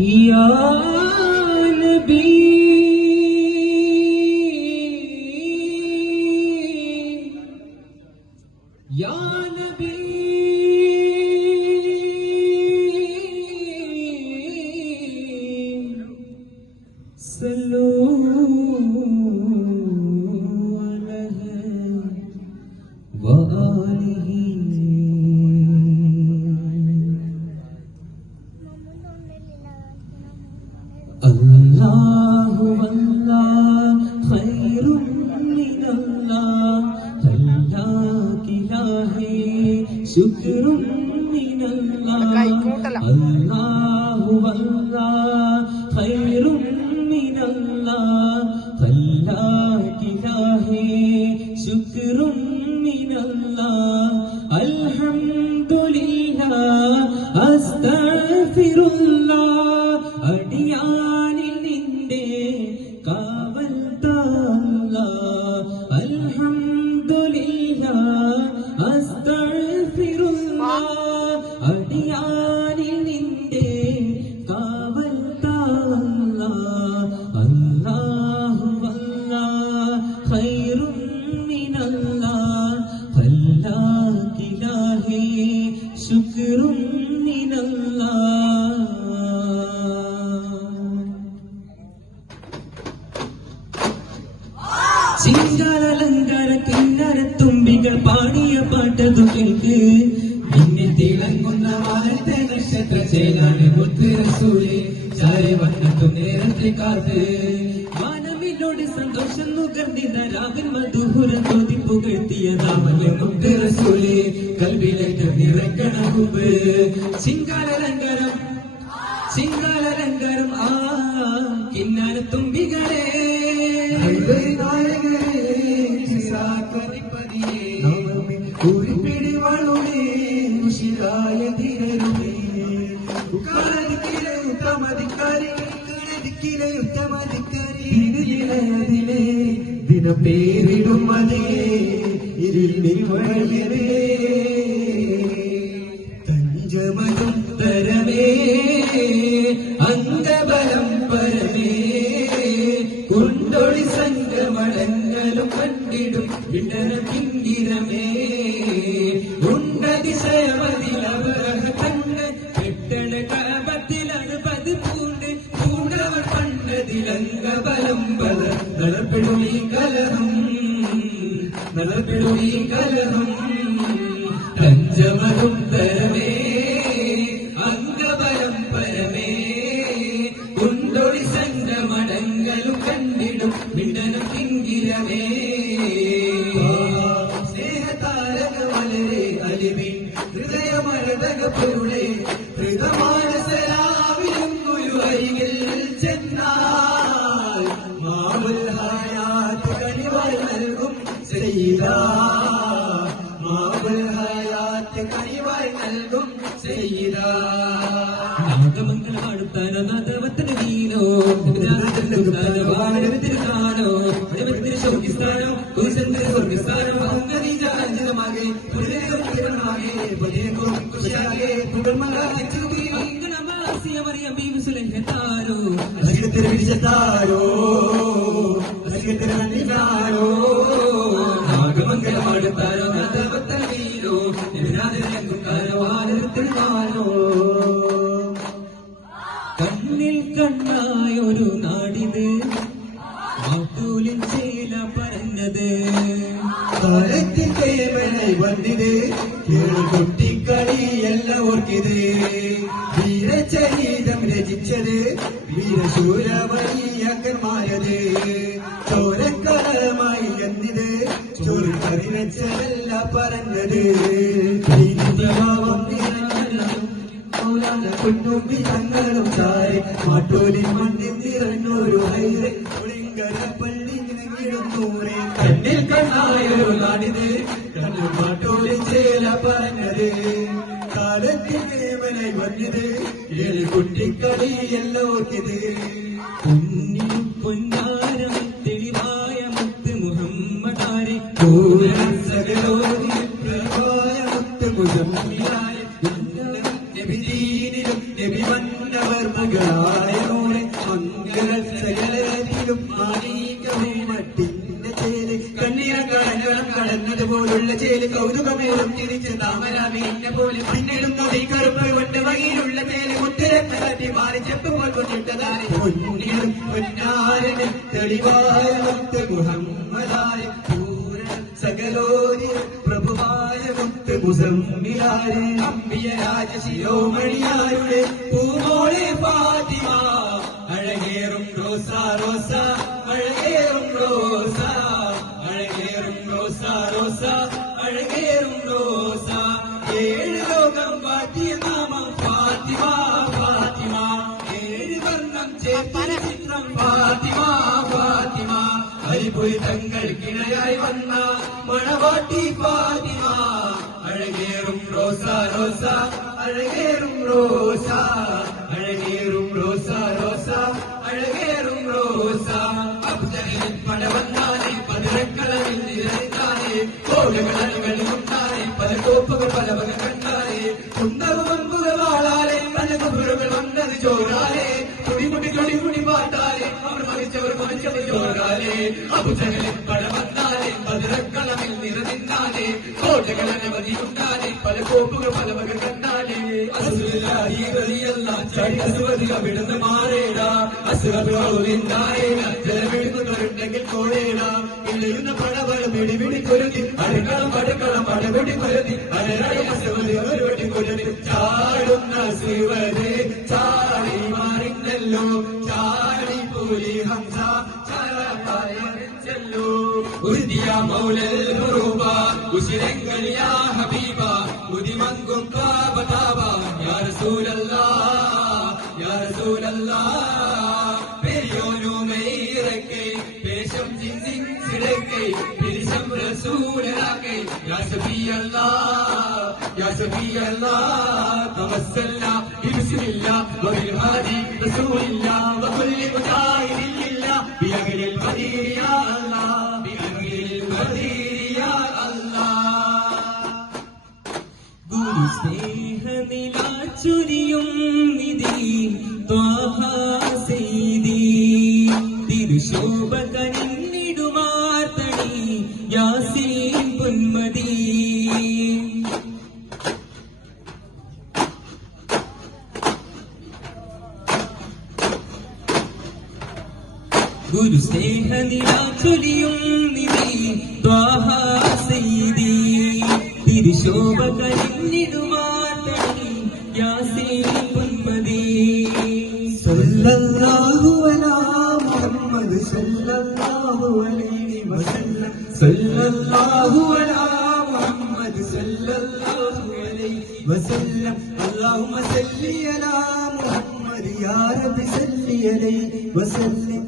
या नबी या नबी सल्लू अलैहि व आलिहि। अल्लाहु अल्लाह खैरुम मिनल्लाह, अल्लाह इलाही शुक्रुम मिनल्लाह। अल्लाहु अल्लाह खैरुम मिनल्लाह, अल्लाह इलाही शुक्रुम मिनल्लाह। अल्हम्दुलिल्लाह അസ്തഗ്ഫിറുല്ലാഹ്, അടിയാനിൽ നിന്റെ കാവൽ താല്ലാഹ്। അൽഹംദുലില്ലാഹ് അസ്തഗ്ഫിറുല്ലാഹ്, അടിയാനിൽ നിന്റെ കാവൽ താല്ലാഹ്। അല്ലാഹു അല്ലാഹ് ഖൈറും മിനല്ലാഹ്, അല്ലാഹ് ഇലാഹി ശുക്റും മിനല്ലാഹ്। ചിങ്കാലലങ്കാര കിന്നരത്തുമ്പികൾ പാടിയ പാട്ടതു കേൾക്ക്, നിന്നെ തിളങ്ങുന്ന വാനത്തെ നക്ഷത്ര ചേലാണ് മുത്ത് റസൂലേ, ചാരി വന്നിട്ടും നേരത്തെ കാത്ത് വാനവിനോട് സന്തോഷം നുകർന്നിത രാവിൽ മധുഹുര തോതി പുകഴ്ത്തിയതാമല്ലേ മുത്ത് റസൂലേ, കൽവിലേക്ക് നിറക്കണ ഹുബ്। ചിങ്കാലലങ്കാരം ചിങ്കാലലങ്കാരം ആ കിന്നരത്തുമ്പികളെ ദിനപേരിടും അതേ ഇരുളിൽ വഴിയതേ, തഞ്ചമതും തരമേ അംഗബലം പരമേ, കുണ്ടൊളി സംഗമടങ്ങളും കണ്ടിടും വിടന പിങ്കിരമേ, ഉണ്ടതിശയമതിലവരഹ കണ്ട് പെട്ടണ കാപത്തിലാണ് പതിപ്പൂണ്ട് കൂടവർ പണ്ടതിലംഗബലം പല നടപ്പെടും ഈ കലഹം നടപ്പെടും ഈ കലഹം। പഞ്ചമതും തരമേ അംഗബലം പരമേ, കുണ്ടൊളി സംഗമടങ്ങളും കണ്ടിടും വിടനം പിങ്കിരമേ, സ്നേഹതാരക വളരെ അലിവിൻ ഹൃദയമഴതക പൊരുളെ, ഹൃദമാനസരാവിലും ഒരു അരികിൽ ചെന്നാൽ മാവുൽ ഹയാത്ത് കനിവായി നൽകും സയ്യിദാ, മാവുൽ ഹയാത്ത് കനിവായി നൽകും സയ്യിദാ। നാഗമംഗലമാടുത്താനോ നാദവത്തിന് വീണോ വാനത്തിരുത്താനോ വനവത്തിന് ശോകിസ്ഥാനോ കുരിശന്തിന് സ്വർഗസ്ഥാനോ അംഗനീജാഞ്ചിതമാകെ പുനരേകമാകെ പുനരേകം കുശാകെ പുകർമകാസിയമറിയം ബീവിസുലഹത്താരോ അധികത്തിന് വിരിച്ചത്താരോ അധികത്തിന് നന്ദിതാരോ। നാഗമംഗലമാടുത്താനോ നാദവത്തിന് വീണോ നിവിനാഥനോ വാനത്തിരുത്താനോ, കണ്ണിൽ കണ്ണായൊരു നാടിത് മാട്ടൂലിൻ ചേല പറഞ്ഞത്, കാലത്തിൽ കേമനായി വന്നിത് കുട്ടിക്കളിയല്ല ഓർക്കിത്, വീരചരിതം രചിച്ചത് വീരശൂരവരിയക്കന്മാരത്, ചോരക്കളമായി എന്നിത് ചോറ് കറി വെച്ചതല്ല പറഞ്ഞത്, കുഞ്ഞുമ്പി തങ്ങളും ചാരി മാട്ടൂരിൽ മണ്ണിൽ നിറഞ്ഞൊരു ഹൈറ് പള്ളി ഇണങ്ങിടുന്നൂരെ, കണ്ണിൽ കണ്ണായൊരു നാടിത് കണ്ണു മാട്ടൂരിൽ ചേല പറഞ്ഞത്, കാലത്തിൽ കേവനായി വന്നത് ഏഴ് കുട്ടിക്കളിയല്ല ഓർക്കിത്, പൊന്നിയും പൊന്നാരം തെളിവായ മുത്ത് മുഹമ്മദാരെ സകലോയ മുത്ത് മുഹമ്മദാരെ നബി വന്നവർ മുഖ തിങ്കളായ നൂറെ മംഗള സകലത്തിലും മാലികവും മട്ടിന്റെ ചേല് കണ്ണീരം കടങ്ങളും കടന്നതുപോലുള്ള ചേല് കൗതുകമേറും തിരിച്ച് താമരാമീനെ പോലെ പിന്നിടും നദി കറുപ്പ് കൊണ്ട് വകയിലുള്ള ചേല് മുത്തരത്ത് തട്ടി മാറി ചെപ്പുമ്പോൾ കൊണ്ടിട്ടതായി പൊന്നിടും പൊന്നാരന് തെളിവായ മുത്ത് മുഹമ്മദായ സകലോരി പ്രഭുവായ മുത്ത് മുസമ്മിലാരെ അമ്പിയ രാജശിരോമണിയാരുടെ പൂമോളെ ഫാത്തിമ അഴകേറും റോസ റോസ അഴകേറും റോസ അഴകേറും റോസ റോസ അഴകേറും റോസ ഏഴ് ലോകം വാട്ടിയ നാമം ഫാത്തിമ ഫാത്തിമ ഏഴ് വർണ്ണം ചേർത്ത ചിത്രം ഫാത്തിമ ഫാത്തിമ അരിപൊരി തങ്ങൾക്കിണയായി വന്ന മണവാട്ടി ഫാത്തിമ അഴകേറും റോസ റോസ അഴകേറും റോസ അഴകേറും റോസ റോസ അഴകേറും റോസ അബ്ദലിൽ പട വന്നാലേ പതിരക്കളവിൽ നിരത്താലേ കോഴകളിലുണ്ടാലേ പല കോപ്പുകൾ പല വക കണ്ടാലേ കുന്തവും അമ്പുകൾ വാളാലേ പല കുബുറുകൾ വന്നത് ചോറാലേ തുടിമുടി പാട്ടാലേ അവർ മരിച്ചവർ ചോറാലേ അബുജഹലിൽ പട വന്നാലേ പതിരക്കളവിൽ നിറനിന്നാലേ കോട്ടകൾ അനവധിയുണ്ടാലേ പല കോപ്പുകൾ പല വക കണ്ടാലേ അസുലായി ചടി അസുവതി അവിടുന്ന് മാറേടാ അസുഖായേട ജലമെടുക്കുന്നവരുണ്ടെങ്കിൽ കോഴേടാ ഇളയുന്ന പടവളം ഇടിപിടി കൊരുതി അടുക്കളം പടുക്കളം പടപൊടി കൊരുതി അരടി അസുവതി ഒരുവടി കൊരുതി ചാടുന്ന സുവരെ ചാടി മാറിന്നല്ലോ ചാടി പൂലി ഹംസ ചാടിച്ചല്ലോ ഉരുതിയ മൗലൽ ഹുറൂബ ഉശിരങ്ങൾ യാ ഹബീബ ഉദിമങ്കും കാബ താബ യാ റസൂലല്ലാഹ് യാ റസൂലല്ലാഹ് പെരിയോനുമേ ഇറക്കെ പേശം ജിൻസിൻ സിറക്കെ പിരിശം റസൂലനാക്കെ യാ സബിയല്ലാഹ് യാ സബിയല്ലാഹ് തവസ്സൽനാ ബിസ്മില്ലാഹ് വബിൽ ഹാദി റസൂലില്ലാഹ് വകുല്ലി മുജാഹിദിൻ ലില്ലാഹ് ബിഅഖിലിൽ ഖദീർ യാ അല്ലാഹ് ബിഅഖിലിൽ ഖദീർ യാ അല്ലാഹ് ഗുരു സ്നേഹനിലാചുരിയും നിധി ത്വാഹ സയ്യിദി തിരുശോഭ കനിന്നിടുമാർത്തടി യാസീൻ പൊന്മദി ഗുരു സ്നേഹനിലാചുരിയും നിധി ത്വാഹ സയ്യിദി തിരുശോഭ കനിന്നിടുമാർത്തടി യാസീൻ പൊന്മദി സല്ലല്ലാഹു അലാ മുഹമ്മദ് സല്ലല്ലാഹു അലൈഹി വസല്ലം സല്ലല്ലാഹു അലാ മുഹമ്മദ് സല്ലല്ലാഹു അലൈഹി വസല്ലം അല്ലാഹുമ്മ സല്ലി അലാ മുഹമ്മദ് യാ റബ്ബി സല്ലി അലൈഹി വസല്ലം